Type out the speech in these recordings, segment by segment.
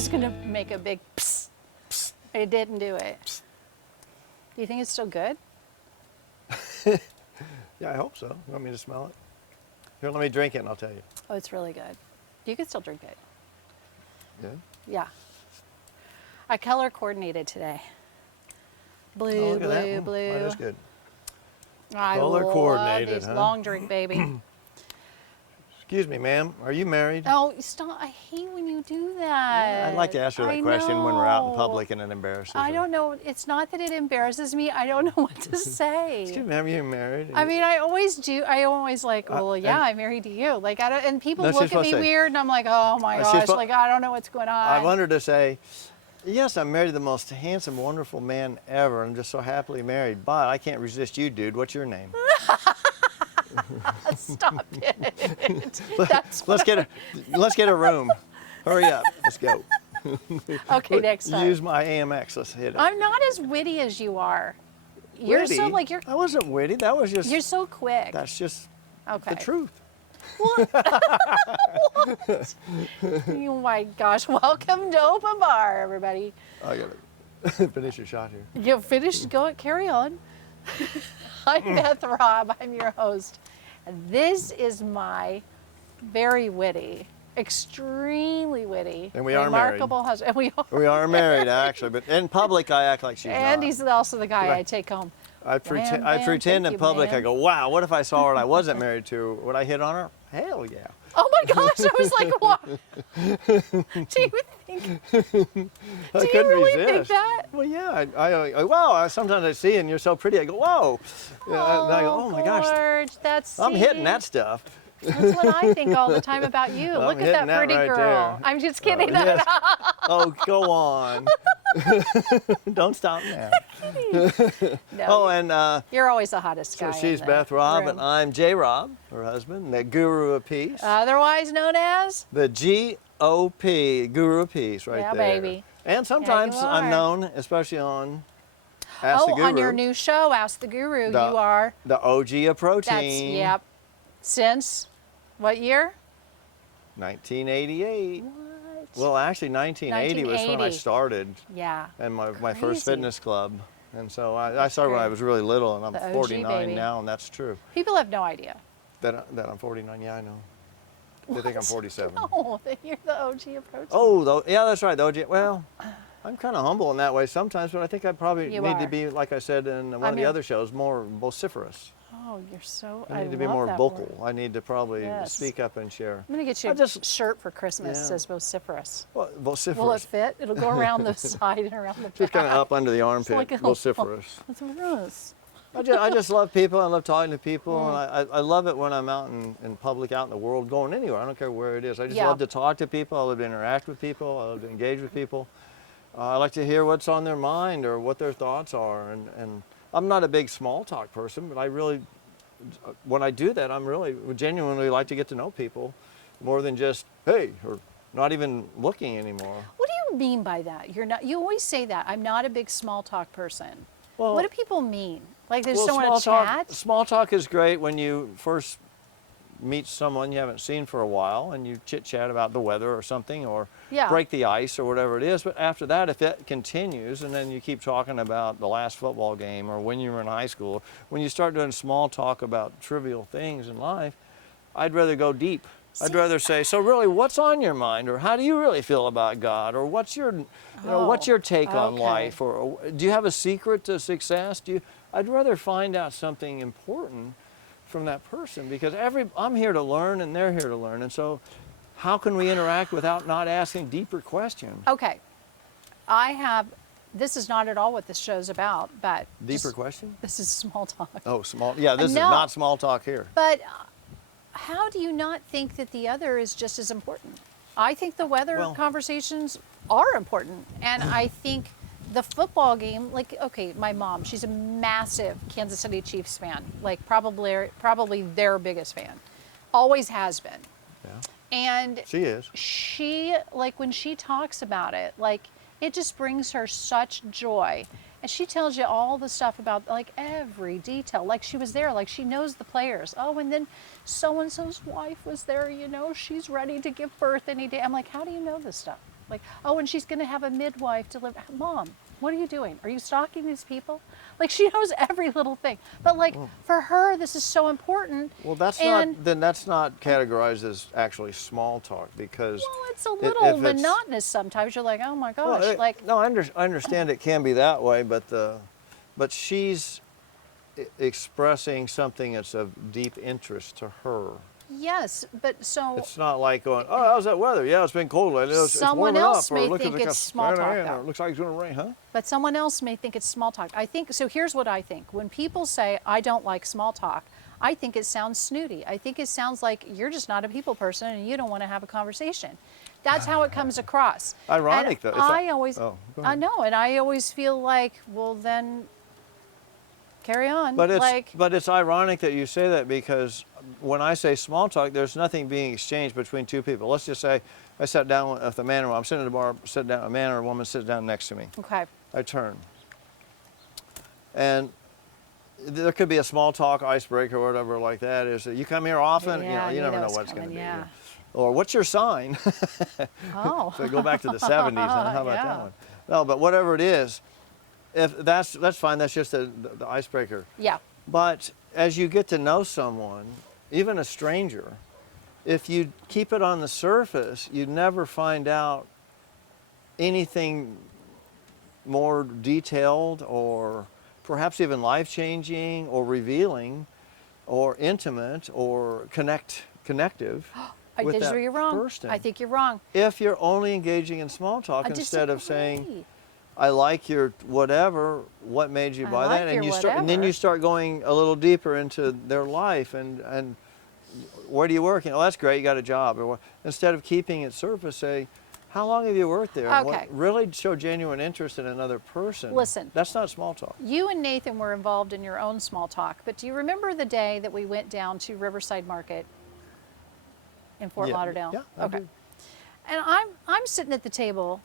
was going to make a big psst. It didn't do it. Do you think it's still good? Yeah, I hope so. You want me to smell it? Here, let me drink it and I'll tell you. Oh, it's really good. You can still drink it. Yeah? Yeah. I color coordinated today. Blue, Oh, look at that blue, one. blue. That is good. I Color love coordinated, these huh? long drink, baby. Excuse me, ma'am. Are you married? Oh, stop. I hate when you do that. I'd like to ask her that I question when we're out in know. public and it embarrasses her. I don't know. It's not that it embarrasses me. I don't know what to say. Excuse me, are you married? I mean, I always do. I always like, well, yeah, and- I'm married to you. Like, I don't, and people No, she's look at supposed me to say- weird, and I'm like, oh my She's gosh, supposed- like I don't know what's going on. I want her to say, yes, I'm married to the most handsome, wonderful man ever. I'm just so happily married, but I can't resist you, dude. What's your name? Stop it. That's Let's get a room. Hurry up. Let's go. okay. Next time. Use my AMX. Let's hit it. I'm not as witty as you are. You're so Witty? like you're. I wasn't witty. That was just. You're so quick. That's just Okay. the truth. Oh my gosh! Welcome to Open Bar, everybody. I gotta finish your shot here. You finished? Go carry on. I'm Beth Robb. I'm your host. And this is my very witty, extremely witty, And we are married. remarkable husband. And we are. We are married, actually, but in public, I act like she's And not. he's also the guy Right. I take home. I pretend, Bam, in thank you, public. I ma'am. go, wow. What if I saw her and I wasn't married to? Would I hit on her? Hell yeah. Oh my gosh! I was like, what? Do you think? I Do you couldn't really think resist. that? Well, yeah. Wow. Sometimes I see you and you're so pretty. I go, whoa. Yeah, and I go, oh my gosh. George, that's I'm hitting see? that stuff. That's what I think all the time about you. I'm Look at hitting that that pretty right girl. there. I'm just kidding. Yes. Oh, go on. Don't stop now. No, Oh, and you're always the hottest so guy. in she's the Beth Robb, room. and I'm J. Robb, her husband, the Guru of Peace. Otherwise known as. The G-O-P, Guru of Peace, right Yeah, there. baby. And sometimes you I'm are. known, especially on Ask the Oh, Guru, on your new show, Ask the Guru, The- you are. the OG of protein. That's yep. Since what year? 1988. What? Well, actually, 1980 was when I 1980. started, Yeah. and my Crazy. first fitness club. And so I started when I great. was really little, and I'm The OG 49 baby. now, and that's true. People have no idea. That I'm 49, yeah, I know. They think I'm What? 47. No, you're the OG approach. Oh, yeah, that's right, the OG. Well, I'm kind of humble in that way sometimes, but I think I probably You need are. to be, like I said in one of the mean- other shows, more vociferous. Oh, you're so. I need to be love more that vocal. word. I need to probably Yes. speak up and share. I'm gonna get you I a just- shirt for Christmas. Yeah. That says vociferous. Well, Will it vociferous. fit? It'll go around the side and around the back. Just kind of up under the armpit, like a- vociferous. Vociferous. I just love people. I love talking to people. And I love it when I'm out in public, out in the world, going anywhere. I don't care where it is. I just Yeah. love to talk to people. I love to interact with people. I love to engage with people. I like to hear what's on their mind or what their thoughts are. And I'm not a big small talk person, but I really, when I do that, I'm really genuinely like to get to know people more than just, hey, or not even looking anymore. What do you mean by that? You're not. You always say that. I'm not a big small talk person. Well, What do people mean? Like they just well, don't want to chat? Small talk is great when you first meet someone you haven't seen for a while and you chit chat about the weather or something or Yeah. break the ice or whatever it is. But after that, if it continues and then you keep talking about the last football game or when you were in high school, when you start doing small talk about trivial things in life, I'd rather go deep. I'd rather say, so really, what's on your mind, or how do you really feel about God, or what's your, what's your take on okay. life, or do you have a secret to success? I'd rather find out something important from that person because I'm here to learn and they're here to learn, and so how can we interact without not asking deeper questions? Okay. This is not at all what this show's about, but Deeper question? this is small talk. Oh, small. Yeah, this is No. not small talk here. But how do you not think that the other is just as important? I think the weather Well- conversations are important. And I think the football game, like, okay, my mom, she's a massive Kansas City Chiefs fan, like probably their biggest fan. Always has been. Yeah, And she is. she, like, when she talks about it, like, it just brings her such joy. And she tells you all the stuff about, like, every detail. Like, she was there, like, she knows the players. Oh, and then so-and-so's wife was there, she's ready to give birth any day. I'm like, how do you know this stuff? Like, oh, and she's going to have a midwife deliver. Mom, what are you doing? Are you stalking these people? Like, she knows every little thing. But like, for her, this is so important. Well, that's and, not, then that's not categorized as actually small talk, because Well, it's a if little it's- monotonous sometimes. You're like, oh my gosh, well, like, no, I understand it can be that way, but she's expressing something that's of deep interest to her. yes, but so It's not like going, oh, how's that weather? Yeah, it's been cold lately. It's Someone warming else up. may Or look think at the it's small talk, or though. it looks like it's going to rain, huh? But someone else may think it's small talk. I think, so here's what I think. When people say, I don't like small talk, I think it sounds snooty. I think it sounds like you're just not a people person and you don't want to have a conversation. That's how it comes across. Ironic, And though. It's I like- always, oh, go I ahead. know, and I always feel like, well, then carry on. But like, it's ironic that you say that, because when I say small talk, there's nothing being exchanged between two people. Let's just say I sat down with a man or I'm sitting at a bar, sit down, a man or a woman sits down next to me. okay. I turn. And there could be a small talk icebreaker or whatever like that. Is that you come here often? Yeah, I you knew never that know was what's going to coming, be. yeah. Or what's your sign? Oh. So go back to the 70s. How about Yeah. that one? No, but whatever it is, if that's fine. That's just the icebreaker. Yeah. But as you get to know someone, even a stranger, if you keep it on the surface, you never find out anything more detailed or perhaps even life-changing or revealing or intimate or connective I with did that you're wrong. person. I think you're wrong. If you're only engaging in small talk I instead of disagree. saying, I like your whatever, what made you I buy like that? your And then you whatever. start going a little deeper into their life and where do you work? Oh, that's great, you got a job. Or instead of keeping it surface, say, how long have you worked there? Okay. Really show genuine interest in another person. Listen. That's not small talk. You and Nathan were involved in your own small talk, but do you remember the day that we went down to Riverside Market in Fort Yeah, Lauderdale? yeah, I Okay. do. And I'm sitting at the table.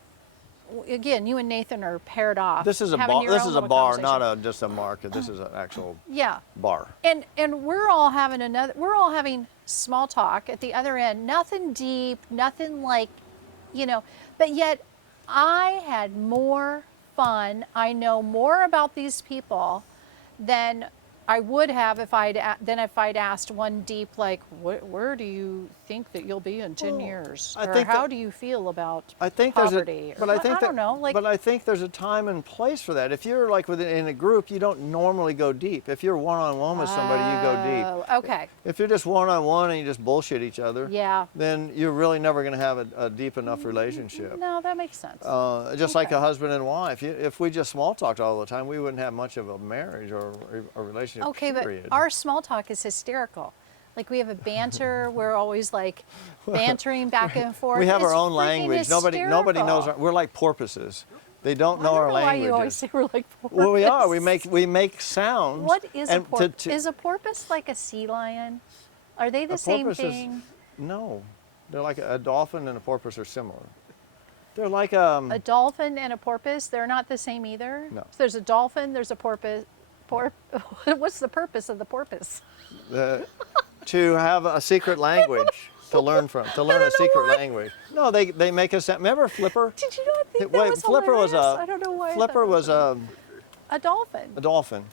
Again, you and Nathan are paired off. This is a having bar. your This own is a little bar, conversation. not just a market. This is an actual Yeah. bar. And we're all having small talk at the other end. Nothing deep, nothing like, but yet I had more fun. I know more about these people than I would have if I'd asked one deep, like, where do you think that you'll be in 10 Well, years? I Or think how that- do you feel about I think poverty? there's a, but I think I don't know, like, but I think there's a time and place for that. If you're like in a group, you don't normally go deep. If you're one-on-one with somebody, you go deep. Oh, okay. If you're just one-on-one and you just bullshit each other, Yeah. then you're really never going to have a deep enough relationship. No, that makes sense. Just like Okay. a husband and wife. If we just small talked all the time, we wouldn't have much of a marriage or a relationship. Okay, period. but our small talk is hysterical. Like, we have a banter. We're always like bantering back and forth. we have It's our own freaking language. Nobody knows. hysterical. We're like porpoises. They don't I know don't our know why you always languages. say we're like Well, we are. porpoise. We make sounds. What is a and porpoise? Is a porpoise like a sea lion? Are they the A same porpoise is- thing? No, they're like a dolphin and a porpoise are similar. They're like A dolphin and a porpoise, they're not the same either? No. So there's a dolphin, there's a porpoise. What's the purpose of the porpoise? to have a secret language to learn from, to learn a don't know secret why. language. No, they make us. Remember Flipper? Did you not think that was Flipper was hilarious? a. I don't know why. I Flipper thought- was a a dolphin.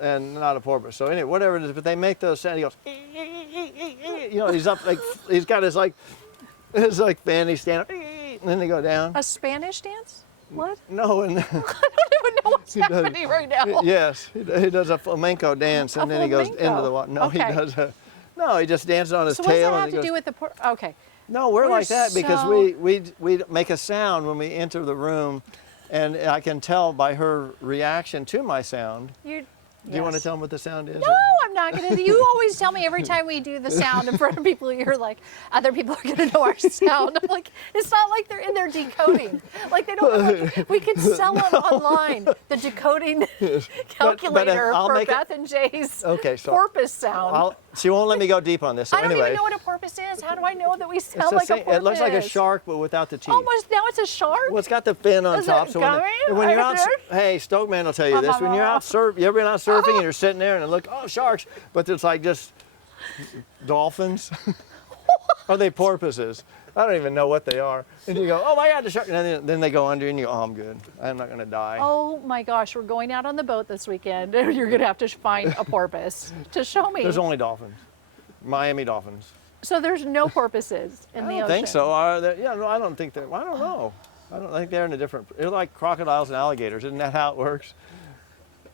and not a porpoise. So anyway, whatever it is, but they make those sounds. He goes, he's up like he's got his like band. He's standing, and then they go down. A Spanish dance? What? No, and I don't even know what's does. happening right now. yes, he does a flamenco dance, and then he goes into flamenco. the water. No, Okay. he does a. No, he just dances on his So what does tail. that and have he to goes, do with the Okay. No, we're We're like that because so- we make a sound when we enter the room, and I can tell by her reaction to my sound. Do you want to tell them what the sound is? No, I'm not going to. You always tell me every time we do the sound in front of people, you're like, other people are going to know our sound. I'm like, it's not like they're in there decoding. Like, they don't know. We could sell them online, the decoding calculator I'll for make it- Beth and Jay's Okay, so porpoise sound. she won't let me go deep on this. So I don't anyway, even know what a porpoise is. How do I know that we it's sound the like a same- porpoise? it looks like a shark, but without the teeth. Almost, now it's a shark? Well, it's got the fin on Is top. it So coming? when you're out, Right hey, Stokeman will tell you this. When you're out you ever been out surfing and you're sitting there and look, oh, sharks, but it's like just dolphins. Are they porpoises? I don't even know what they are. And you go, oh my God, the shark. And then they go under and you go, oh, I'm good. I'm not going to die. Oh my gosh, we're going out on the boat this weekend. You're going to have to find a porpoise to show me. There's only dolphins. Miami dolphins. So there's no porpoises in the I ocean. don't think so. Are there? Yeah, no, I don't think that. I don't know. I don't think they're in a different. They're like crocodiles and alligators. Isn't that how it works?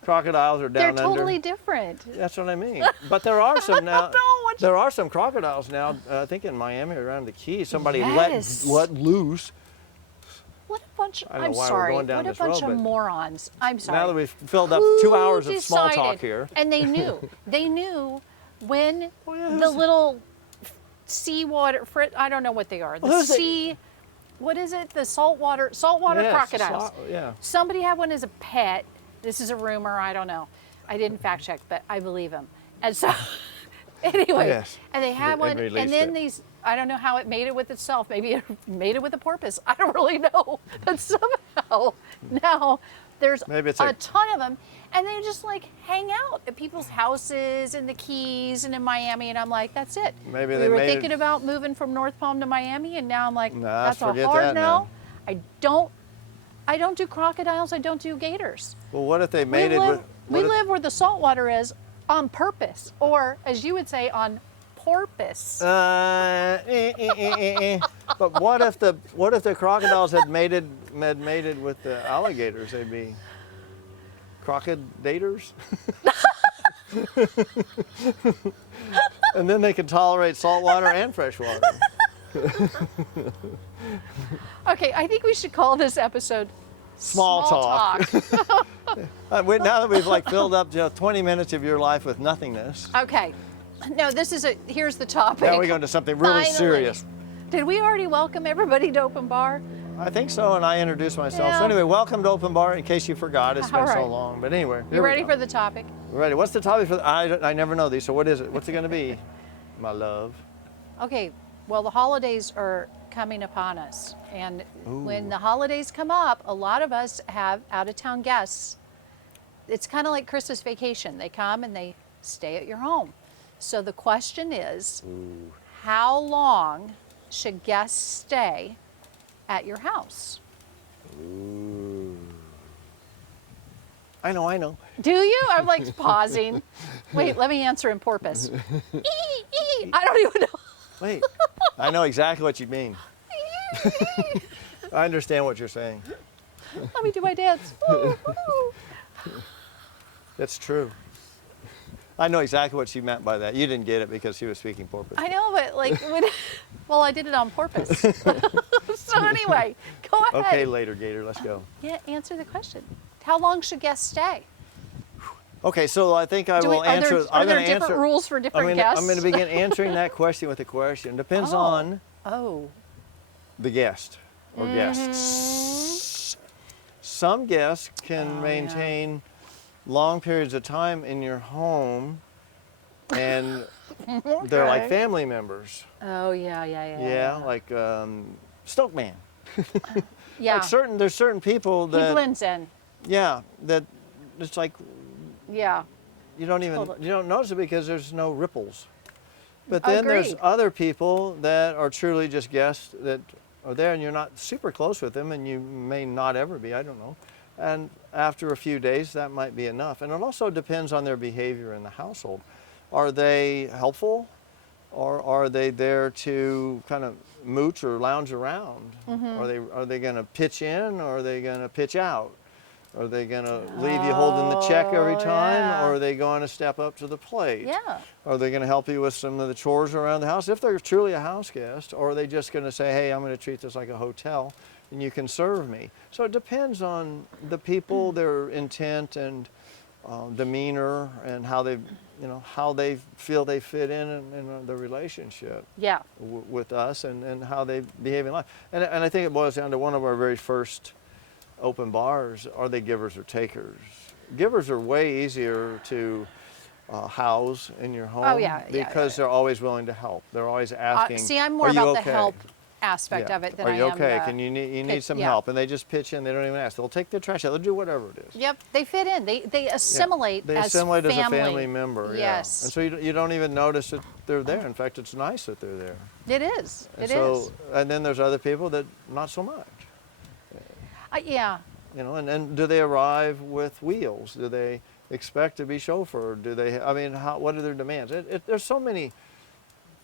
Crocodiles are down They're under. totally different. That's what I mean. But there are some now. know what There are some crocodiles now. I think in Miami around the Keys, somebody Yes. let loose. What a bunch. I don't know I'm why we're sorry. going down What a this bunch road, of but morons. I'm sorry. Now that we've filled up Who 2 hours of small talk decided- here. And they knew. They knew when Oh, yeah, the who's- little seawater, I don't know what they are. The Who's the- sea, what is it? The saltwater Yes, crocodiles. yeah. Somebody had one as a pet. This is a rumor. I don't know. I didn't fact check, but I believe him. And so, anyway, Yes. and they had And one, released and then it. these. I don't know how it made it with itself. Maybe it made it with a porpoise. I don't really know. But somehow now there's Maybe it's a a- ton of them, and they just like hang out at people's houses in the Keys and in Miami. And I'm like, that's it. Maybe we they were made thinking it- about moving from North Palm to Miami, and now I'm like, Nah, that's a forget hard that no. now. I don't do crocodiles. I don't do gators. Well, what if they made we it live, with? we what if- live where the salt water is on purpose, or as you would say, on porpoise. But what if the crocodiles had mated with the alligators? They'd be crocodilators. And then they could tolerate salt water and fresh water. Okay, I think we should call this episode Small Talk. Talk. Now that we've like filled up 20 minutes of your life with nothingness, Okay. No, here's the topic. now we go into something really Finally. serious. Did we already welcome everybody to Open Bar? I think so, and I introduced myself. Yeah. So anyway, welcome to Open Bar. In case you forgot, it's been All so right. long. But anyway, You ready for the topic? Ready. What's the topic for? I never know these. So what is it? What's it going to be? My love. Okay, well, the holidays are coming upon us. And when the holidays come up, a lot of us have out-of-town guests. It's kind of like Christmas vacation. They come and they stay at your home. So the question is, how long should guests stay at your house? I know. Do you? I'm like pausing. Wait, let me answer in porpoise. I don't even know. Wait. I know exactly what you mean. I understand what you're saying. Let me do my dance. Woo, woo. It's true. I know exactly what she meant by that. You didn't get it because she was speaking porpoise. I know, but like, well, I did it on purpose. So anyway, go ahead. Okay, later, Gator. Let's go. Yeah, answer the question. How long should guests stay? Okay, so I think I will answer. Are I'm there going to different answer. rules for different I'm guests? going to begin answering that question with a question. Depends Oh. on Oh. the guest or Mm-hmm. guests. Some guests can maintain long periods of time in your home, and they're like Okay. family members. Oh yeah. Yeah, like Stokeman. Yeah. Like there's certain people He that blends in. that it's like Yeah. you don't Totally. notice it because there's no ripples. But then there's Agreed. other people that are truly just guests that are there and you're not super close with them and you may not ever be, I don't know. And after a few days that might be enough. And it also depends on their behavior in the household. Are they helpful or are they there to kind of mooch or lounge around? Are they going to pitch in or are they going to pitch out? Are they going to leave you holding the check every Oh, time, yeah. or are they going to step up to the plate? Yeah. Are they going to help you with some of the chores around the house, if they're truly a house guest, or are they just going to say, hey, I'm going to treat this like a hotel, and you can serve me? So it depends on the people, their intent and demeanor, and how they feel they fit in the relationship Yeah. with us, and how they behave in life. And I think it boils down to one of our very first open bars, are they givers or takers? Givers are way easier to house in your home Oh, yeah, because they're always willing to help. They're always asking, See, I'm more "Are you about okay?" the help aspect Yeah. of it than Are I you am okay? the Can you need some yeah. help? And they just pitch in. They don't even ask. They'll take their trash out. They'll do whatever it is. Yep, they fit in. They assimilate They as assimilate family. as a family member. Yes. Yeah. And so you don't even notice that they're there. In fact, it's nice that they're there. It is. And It so, is. and then there's other people that not so much. Yeah. You know, and do they arrive with wheels? Do they expect to be chauffeured? Do they? I mean, what are their demands? There's so many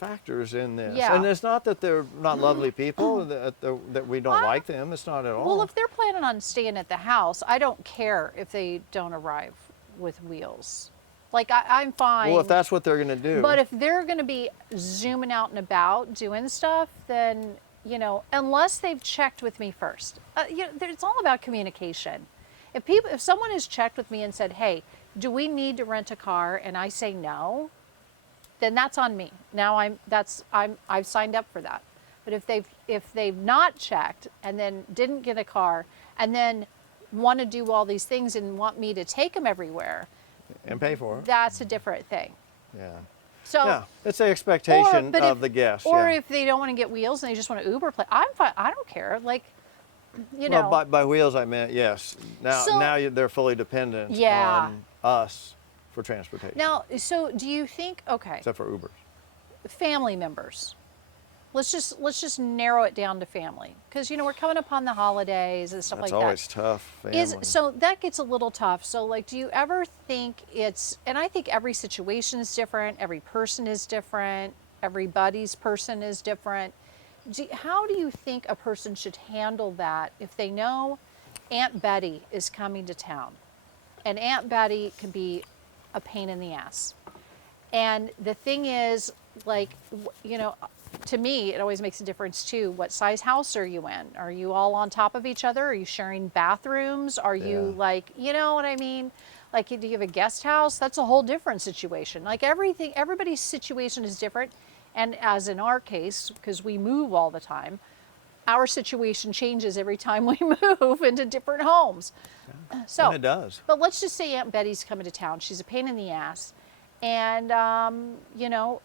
factors in this. Yeah. And it's not that they're not lovely people, that we don't like them. It's not at all. Well, if they're planning on staying at the house, I don't care if they don't arrive with wheels. Like I'm fine. Well, if that's what they're going to do. But if they're going to be zooming out and about doing stuff, then, you know, unless they've checked with me first, you know, it's all about communication. If someone has checked with me and said, "Hey, do we need to rent a car?" and I say no, then that's on me. Now I've signed up for that. But if they've not checked and then didn't get a car and then want to do all these things and want me to take them everywhere, and pay for it. that's a different thing. Yeah. So Yeah, it's the expectation but of if- the guest. Or yeah. if they don't want to get wheels and they just want to Uber play, I'm fine. I don't care. Like, you know. Well, by wheels I meant yes. So- They're fully dependent Yeah. on us for transportation. Now, so do you think? Okay, Except for Ubers. family members. Let's just narrow it down to family, because you know we're coming up on the holidays and stuff That's like that. always tough. Family. So that gets a little tough. So like, do you ever think and I think every situation is different, every person is different, everybody's person is different. How do you think a person should handle that if they know Aunt Betty is coming to town? And Aunt Betty can be a pain in the ass. And the thing is, like, you know, to me, it always makes a difference too. What size house are you in? Are you all on top of each other? Are you sharing bathrooms? Are you Yeah. like, you know what I mean? Like, do you have a guest house? That's a whole different situation. Like everybody's situation is different. And as in our case, because we move all the time, our situation changes every time we move into different homes. So And it does. But let's just say Aunt Betty's coming to town. She's a pain in the ass. And, you know,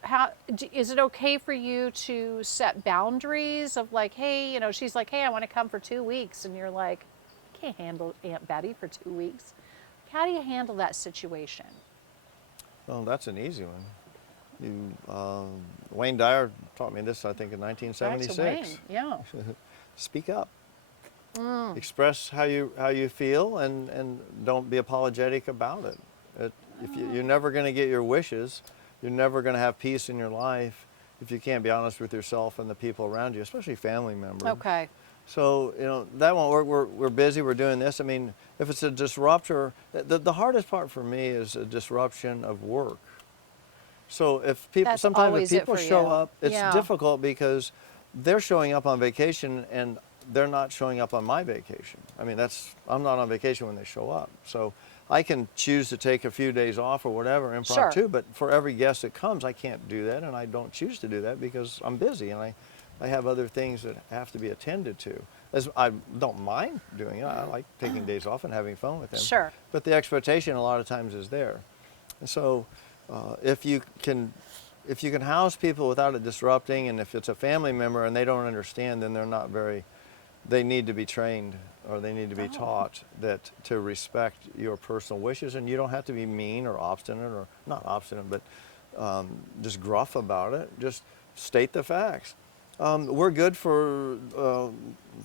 is it okay for you to set boundaries of like, hey, you know, she's like, hey, I want to come for 2 weeks. And you're like, I can't handle Aunt Betty for 2 weeks. How do you handle that situation? Well, that's an easy one. Wayne Dyer taught me this, I think, in Back to 1976. Wayne. Yeah. Speak up. Express how you feel, and don't be apologetic about it. If you're never going to get your wishes, you're never going to have peace in your life if you can't be honest with yourself and the people around you, especially family members. Okay. So, you know, that won't work. We're busy, we're doing this. I mean, if it's a disruptor, the hardest part for me is a disruption of work. So if people, That's sometimes always if it people for show you. up, it's Yeah. difficult because they're showing up on vacation and they're not showing up on my vacation. I mean, I'm not on vacation when they show up. So I can choose to take a few days off or whatever, impromptu, Sure. but for every guest that comes, I can't do that, and I don't choose to do that because I'm busy and I have other things that have to be attended to. As I don't mind doing it. I like taking days off and having fun with them. Sure. But the expectation a lot of times is there. And so if you can house people without it disrupting, and if it's a family member and they don't understand, then they need to be trained, or they need to be taught that to respect your personal wishes, and you don't have to be mean or obstinate, or not obstinate, but just gruff about it. Just state the facts. We're good for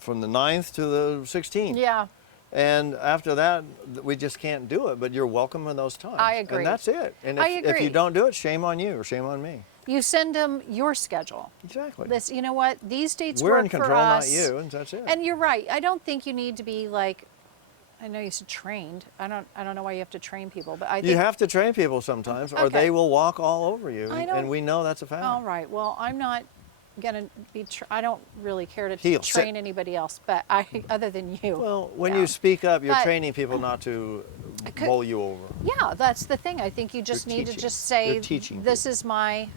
from the 9th to the 16th. Yeah. And after that, we just can't do it, but you're welcome in those times. I agree. And that's it. And I if agree. you don't do it, shame on you or shame on me. You send them your schedule. Exactly. This, you know what? These dates We're work in for control, not us. you, and that's it. And you're right. I don't think you need to be like, I know you said trained. I don't know why you have to train people, but I think You have to train people sometimes, or Okay. they will walk all over you, I don't- and we know that's a fact. all right. Well, I'm not gonna be. I don't really care to Heel, train sit. anybody else, but other than you. Well, when Yeah. you speak up, you're But- training people not to could- bowl you over. Yeah, that's the thing. I think you just You're need to teaching. just say, You're teaching this is my,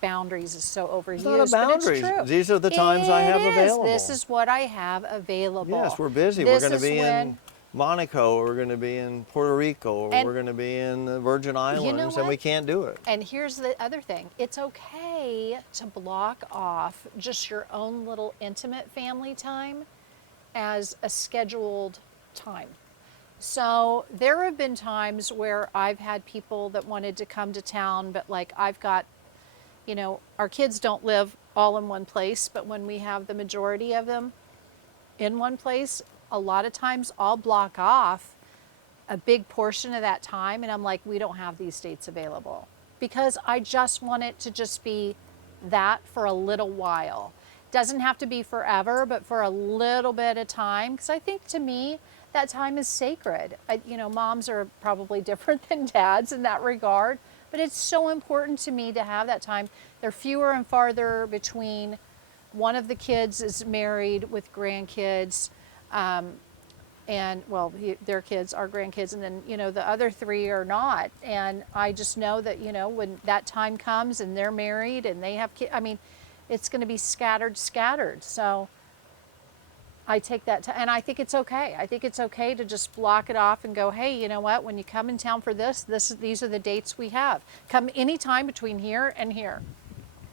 boundaries is so overused. It's not but boundaries. it's true. These are the times I have It is. available. This is what I have available. Yes, we're busy. This we're going is to be when, in Monaco, or we're going to be in Puerto Rico, or And we're going to be in the Virgin Islands, and we what? can't do it. And here's the other thing. It's okay to block off just your own little intimate family time as a scheduled time. So there have been times where I've had people that wanted to come to town, but like I've got, our kids don't live all in one place, but when we have the majority of them in one place, a lot of times I'll block off a big portion of that time and I'm like, we don't have these dates available, because I just want it to just be that for a little while. Doesn't have to be forever, but for a little bit of time, because I think to me that time is sacred. Moms are probably different than dads in that regard, but it's so important to me to have that time. They're fewer and farther between. One of the kids is married with grandkids, and well, their kids are grandkids, and then the other three are not. And I just know that when that time comes and they're married and they have kids, it's going to be scattered. So I take that and I think it's okay. I think it's okay to just block it off and go, hey, you know what? When you come in town for these are the dates we have. Come anytime between here and here.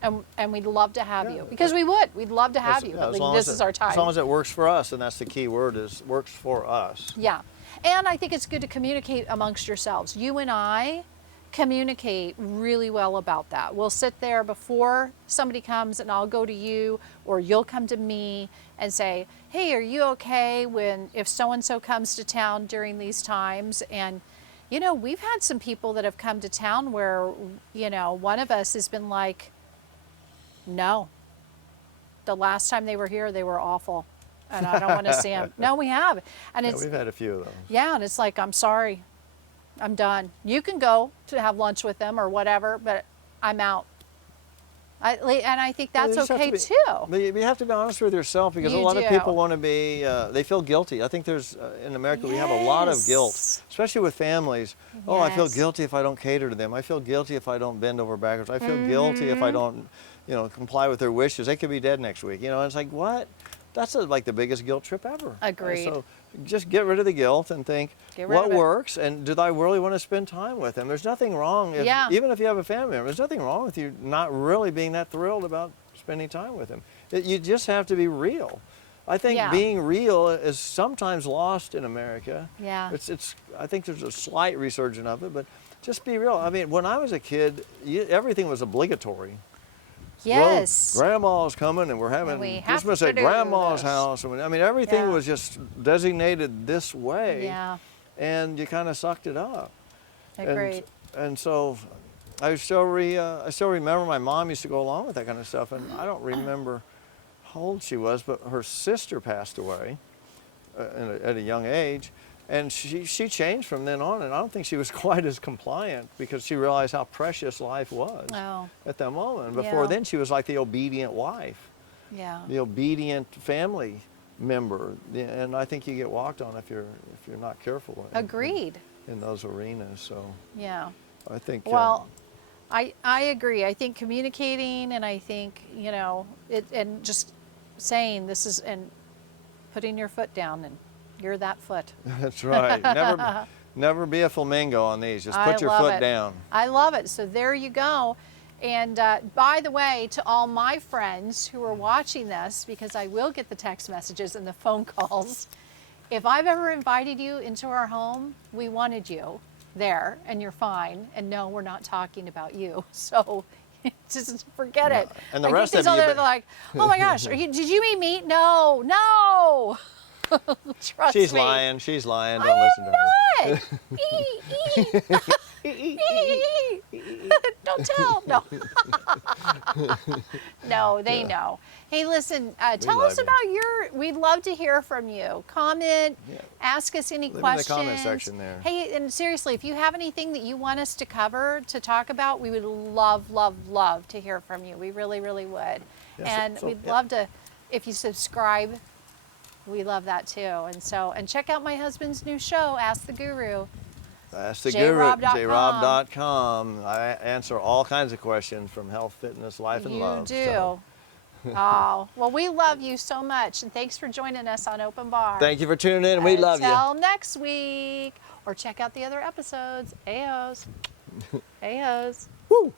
And we'd love to have you, because we'd love to have you. But this is our time. As long as it works for us, and that's the key word, is works for us. Yeah. And I think it's good to communicate amongst yourselves. You and I communicate really well about that. We'll sit there before somebody comes and I'll go to you, or you'll come to me and say, hey, are you okay if so-and-so comes to town during these times? And, we've had some people that have come to town where, one of us has been like, no, the last time they were here, they were awful, and I don't want to see them. No, we have. And Yeah, we've had a few of those. Yeah, and it's like, I'm sorry, I'm done. You can go to have lunch with them or whatever, but I'm out. And I think that's okay too. But you have to be honest with yourself, because a lot of people want to be, they feel guilty. I think there's, in America, we have a lot of guilt, especially with families. Oh, I feel guilty if I don't cater to them. I feel guilty if I don't bend over backwards. I feel guilty if I don't, comply with their wishes. They could be dead next week. It's like, what? That's like the biggest guilt trip ever. Agreed. So just get rid of the guilt and think, what works, and do I really want to spend time with them? There's nothing wrong, even if you have a family member, there's nothing wrong with you not really being that thrilled about spending time with them. You just have to be real. I think being real is sometimes lost in America. Yeah. I think there's a slight resurgence of it, but just be real. When I was a kid, everything was obligatory. Yes. Well, Grandma's coming, and we're having Christmas at Grandma's house. Everything was just designated this way. Yeah. And you kind of sucked it up. Agreed. And so I still remember my mom used to go along with that kind of stuff, and I don't remember how old she was, but her sister passed away at a young age. And she changed from then on, and I don't think she was quite as compliant, because she realized how precious life was at that moment. Before then, she was like the obedient wife, the obedient family member, and I think you get walked on if you're not careful. Agreed. In those arenas, so yeah, I think. Well, I agree. I think communicating, and I think and just saying this is, and putting your foot down, and you're that foot. That's right. Never be a flamingo on these. Just put your foot down. I love it. So there you go. And by the way, to all my friends who are watching this, because I will get the text messages and the phone calls, if I've ever invited you into our home, we wanted you there, and you're fine. And no, we're not talking about you. So just forget it. And the rest of you, they're like, oh my gosh, did you meet me? No. Trust She's me. lying. She's lying. Don't listen to her. Don't tell. No. No, they know. Hey, listen, tell us about we'd love to hear from you. Comment, ask us any questions. In the comment section there. Hey, and seriously, if you have anything that you want us to cover, to talk about, we would love to hear from you. We really, really would. And we'd love to, if you subscribe, we love that too. And check out my husband's new show, Ask the Guru. Ask the Guru, jrob.com. I answer all kinds of questions from health, fitness, life, and love. You do. So. Oh, well, we love you so much, and thanks for joining us on Open Bar. Thank you for tuning in. We love you. Until next week, or check out the other episodes. Ayos. Ayos. Woo.